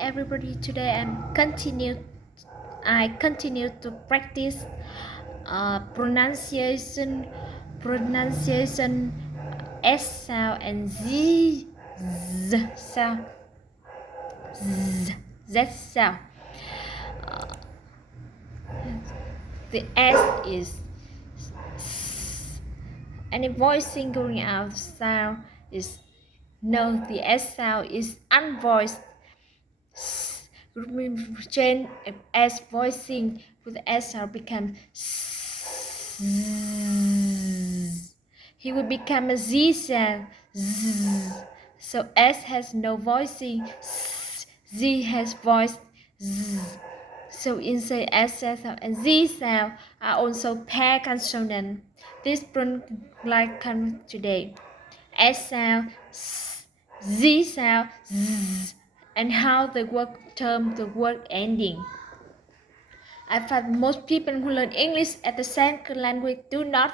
everybody. Today I continue to practice pronunciation S sound and Z sound, Z sound. The S is S. Any voicing going out sound is no. The S sound is unvoiced. Change S voicing with S sound become S. He will become a Z sound. Z. So S has no voicing. Z has voice. Z. So inside S sound and Z sound are also pair consonant. This like today. S sound, Z sound, Z, and how the word term the word ending. I find most people who learn English at the second language do not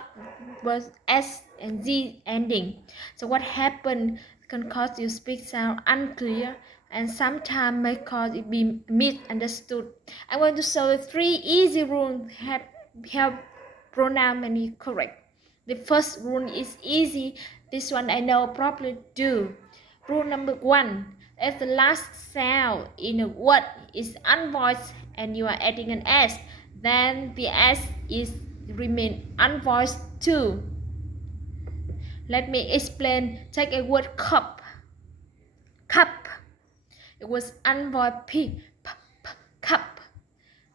with S and Z ending. So what happened can cause you speak sound unclear and sometimes may cause it be misunderstood. I'm going to show you 3 easy rules help pronoun many correct. The first rule is easy. This one I know probably do. Rule number 1. If the last sound in a word is unvoiced and you are adding an S, then the S is remain unvoiced too. Let me explain. Take a word cup. Cup. It was unvoiced P, cup.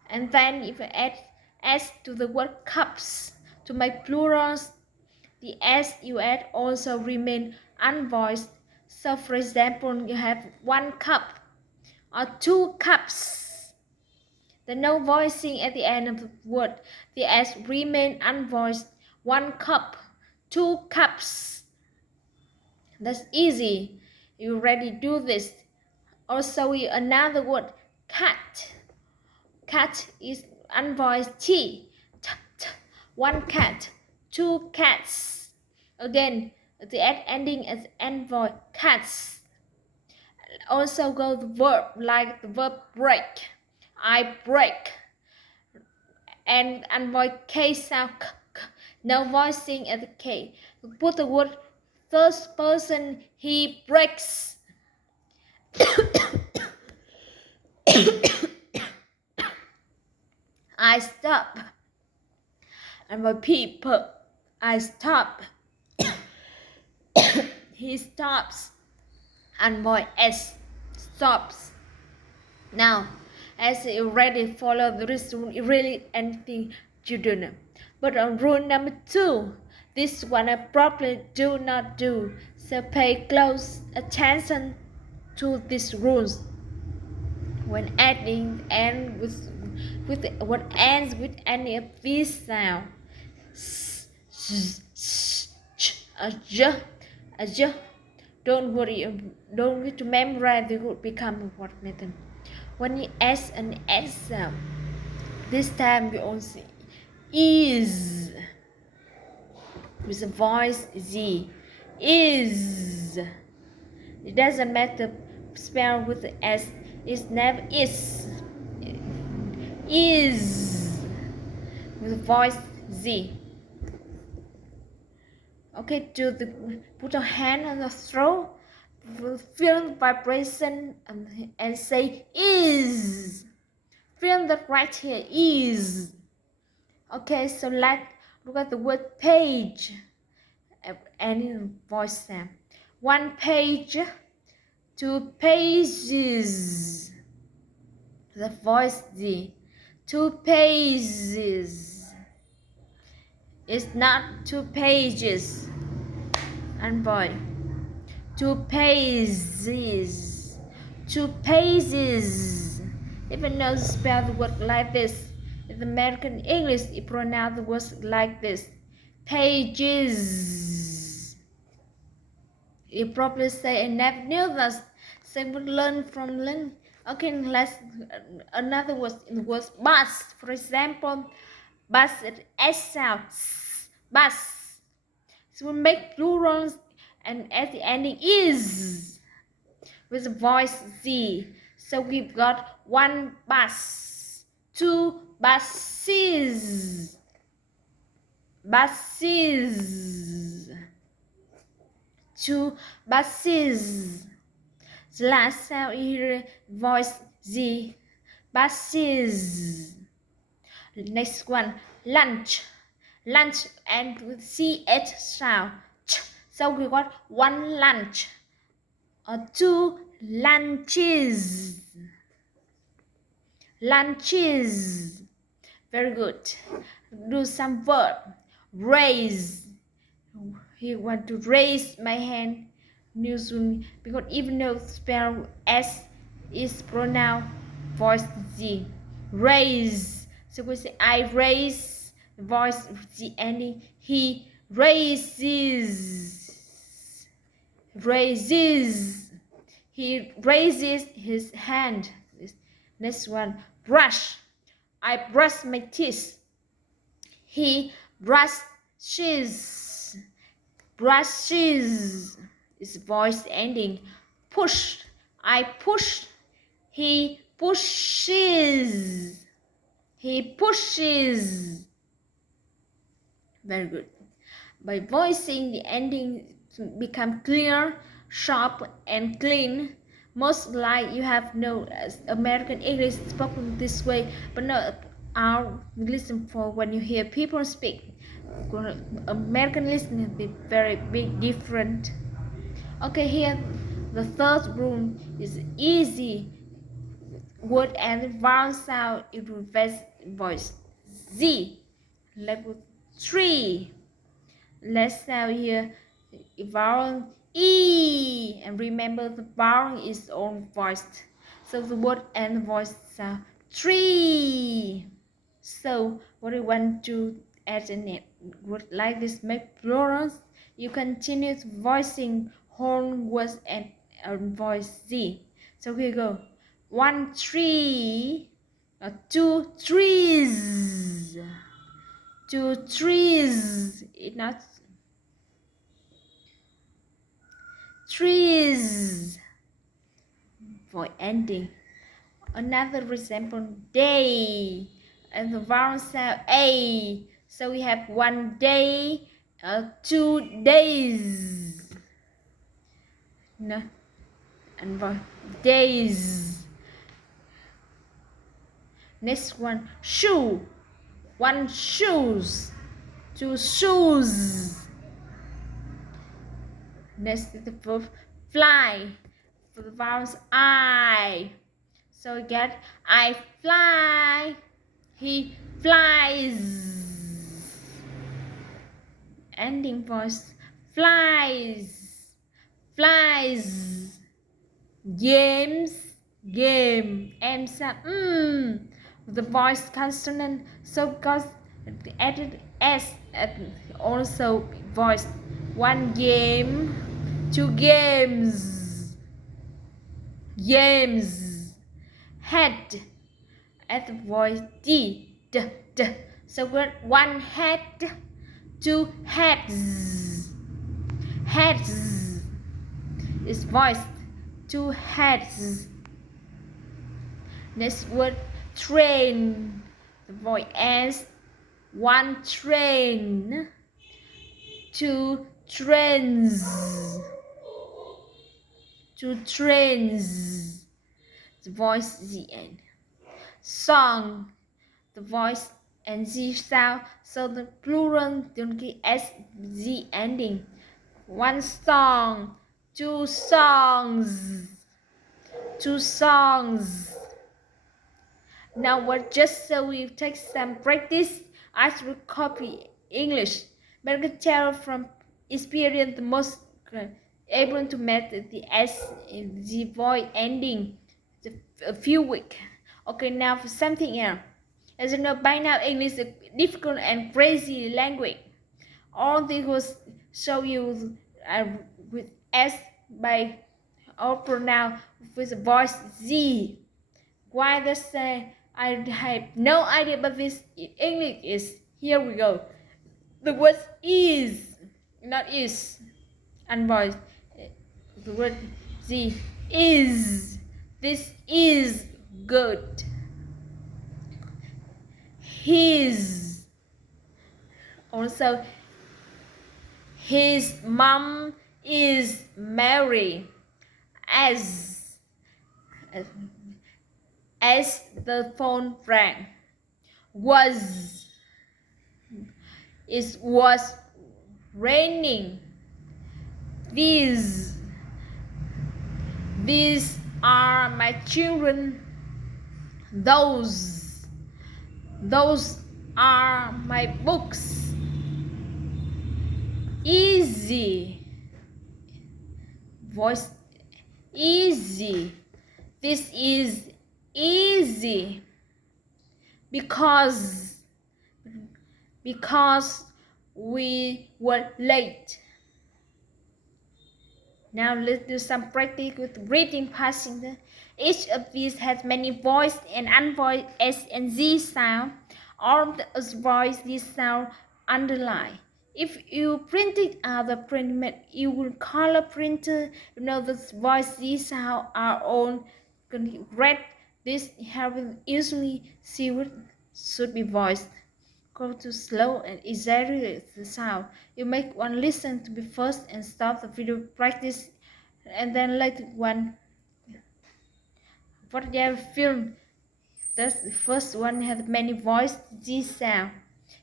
And then if I add S to the word cups to make plurals, the S you add also remain unvoiced. So for example, you have 1 cup or 2 cups. The no voicing at the end of the word. The S remain unvoiced. 1 cup, 2 cups. That's easy. You already do this. Also another word, cat. Cat is unvoiced T. 1 cat, 2 cats. Again, the ending is unvoiced cats. Also go the verb like the verb break. I break. And unvoiced K sound. No voicing at the K. Put the word third person. He breaks. I stop. And my people, I stop. He stops. And my S stops. Now, as you already follow this rule, really anything you do know. But on rule number 2, this one I probably do not do. So pay close attention to these rules. When adding and with what ends with any of these sounds, don't worry, don't need to memorize. They would become what method. When you S and S sound, this time we also is with the voice Z. Is. It doesn't matter spell with the S. It's never is. Is with the voice Z. Okay, put your hand on the throat, feel the vibration and say is. Feel that right here is. Okay, so look at the word page. Any voice sound. 1 page, 2 pages. The voice Z. 2 pages. It's not 2 pages. And boy. 2 pages. 2 pages. Even though you spell the word like this, in American English, it pronounce the words like this. Pages. You probably say, I never knew that. So we learn from learn. Okay, let's another word in the word bus. For example, bus is S sound. Bus. So we make plurals and at the ending is with the voice Z. So we've got one bus, two buses, buses, two buses. The last sound here, voice Z, buses. The next one, lunch, lunch, and with CH sound. So we got one lunch, or two lunches, lunches. Very good. Do some verb. Raise. You want to raise my hand. Usually, because even though spell S is pronoun voice Z. Raise. So we say I raise. Voice Z ending. He raises. Raises. He raises his hand. Next one. Brush. I brush my teeth. He brushes. Brushes is voice ending. Push. I push. He pushes. He pushes. Very good. By voicing, the ending become clear, sharp, and clean. Most like you have no American English spoken this way, but no, our listen for when you hear people speak. American listening be very big different. Okay, here the third rule is easy word and vowel sound it reverse voice. Z level 3. Let's now here vowel E, and remember the vowel is all voiced. So the word and the voice sound 3. So what do you want to add in it? Would like this make plurals? You continue voicing whole words and voice Z. So here you go. 1 tree, 2 trees, 2 trees. It's not trees for ending. Another example, day, and the vowel sound A. So we have 1 day, 2 days. No, and days. Next one, shoe, 1 shoes, 2 shoes. Next is the verb fly. For the vowels I. So we get I fly. He flies. Ending voice flies. Flies. Games. Game. M sound the voice consonant. So because added S also voice. 1 game. 2 games. Games. Head at the voice D. So we're 1 head, 2 heads. Heads is voiced 2 heads. Next word train. The voice S. 1 train, 2 trains. 2 trains. The voice Z end. Song, the voice and Z sound, so the plural don't get S Z ending. 1 song, 2 songs, 2 songs. Now we're just so we take some practice as we copy English. But you can tell from experience the most able to make the S Z voice ending a few weeks. Okay, now for something else. As you know, by now English is a difficult and crazy language. All these will show you with S by all pronoun with the voice Z. Why they say I have no idea, but this in English is here we go. The word is, not is, and voice. The word Z is. This is good. His. Also, his mom is Mary. As the phone rang. It was raining. These are my children. Those are my books. Easy. Voice easy. This is easy because we were late. Now let's do some practice with reading passing. Each of these has many voiced and unvoiced S and Z sound. All the voiced these sound underline. If you printed out the print, you will color printer. You know the voice these sound are all red. This helps easily see what should be voiced. Go to slow and exaggerate the sound. You make one listen to be first and stop the video practice, and then later one. For the film, that's the first one has many voice G sound.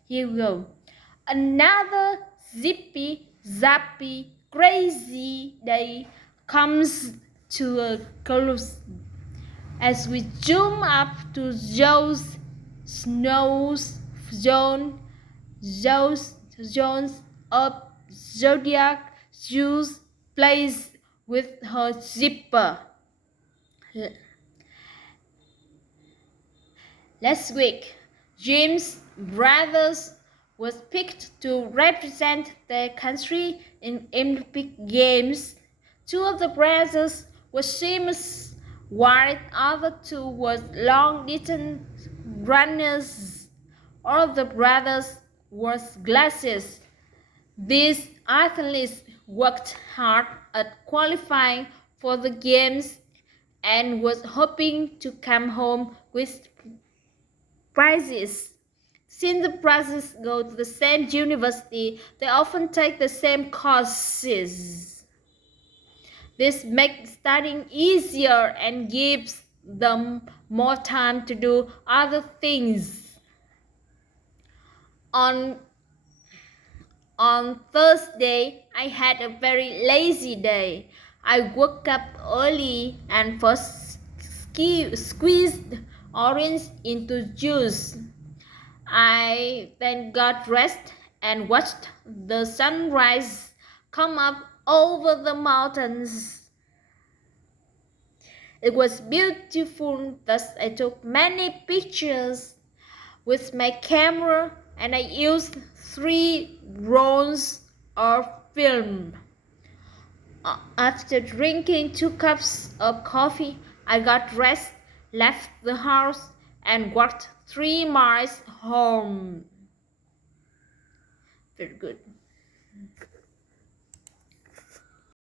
Here we go. Another zippy, zappy, crazy day comes to a close as we zoom up to Joe's zones of zodiac shoes plays with her zipper. Last week, James Brothers was picked to represent their country in Olympic Games. Two of the brothers were swimmers, while the other two were long-distance runners. All of the brothers wore glasses. These athletes worked hard at qualifying for the games and was hoping to come home with prizes. Since the brothers go to the same university, they often take the same courses. This makes studying easier and gives them more time to do other things. On Thursday, I had a very lazy day. I woke up early and first squeezed orange into juice. I then got dressed and watched the sunrise come up over the mountains. It was beautiful, thus I took many pictures with my camera and I used 3 rolls of film. After drinking 2 cups of coffee, I got dressed, left the house, and walked 3 miles home. Very good.